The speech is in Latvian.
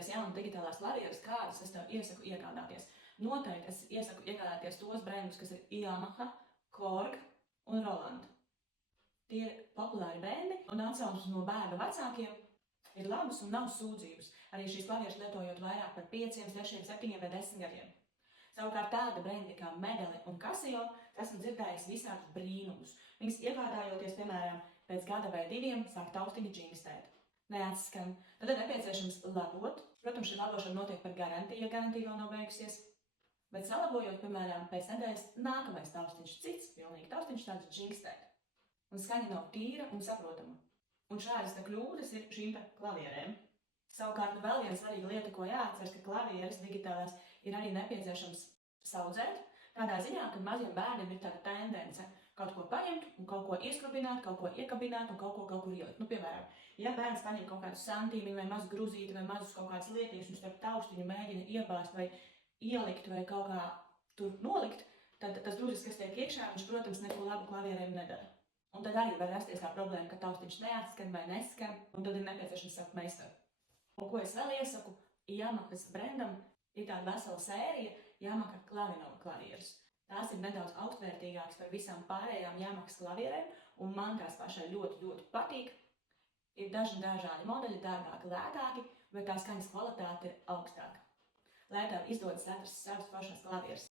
izvēlēties jaunas digitālās klavieres, kādas es tev iesaku iegādāties. Noteikti es iesaku iegādāties tos brendus, kas ir Yamaha, Korg un Roland. Tie ir populāri brendi, un atsauksmes no bērnu vecākiem ir labas un nav sūdzības. Arī šīs klavieres lietojot vairāk par 5, 6, 7 vai 10 gadiem. Savukārt tāda brendi kā Medeli un Casio, esmu dzirdējis visādus brīnumus. Viņas iegādājoties, piemēram, pēc gada vai 2 sāk taustiņi džingstēt. Neatskan. Tad ir nepieciešams labot. Protams, šī labošana notiek par garantiju, ja garantija vēl nav beigusies. Bet salabojot, piemēram, pēc nedēļas nākamais taustiņš cits, pilnīgi taustiņš tāds džingstēt. Un skaņa nav tīra un saprotama. Un šādas kļūdas ir šīm klavierēm. Savukārt vēl viena svarīga lieta, ko jāatceras, ka klavieres digitālās ir arī nepieciešams saudzēt. Tādā ziņā, ka maziem bērniem ir tāda tendence kaut ko paņemt un kaut ko ieskrubināt, kaut ko iekabināt un kaut kur ielikt. Piemēram, ja bērns paņem kaut kādu santīmi vai mazu gruzīti vai mazus kaut kādas lietiņas un starp taustiņu mēģina iebāzt vai ielikt vai kaut kā tur nolikt, tad tas drūzis, kas tiek iekšā, viņš, protams, neko labu klavierēm nedara. Un tad arī var rasties tā problēma, ka taustiņš neatskan vai neskan, un tad ir nepieciešams sakt meistaru. Un ko es vēl iesaku, Yamahas brendam ir tāda vesela sērija Yamaha Clavinova klavieres. Tās ir nedaudz augstvērtīgākas par visām pārējām Yamahas klavierēm, un man tās pašai ļoti patīk. Ir dažādi modeļi, dārgāki, lētāki, bet tā skaņas kvalitāte ir augstāka. Lai tev izdodas atrast savas pašās klavieres.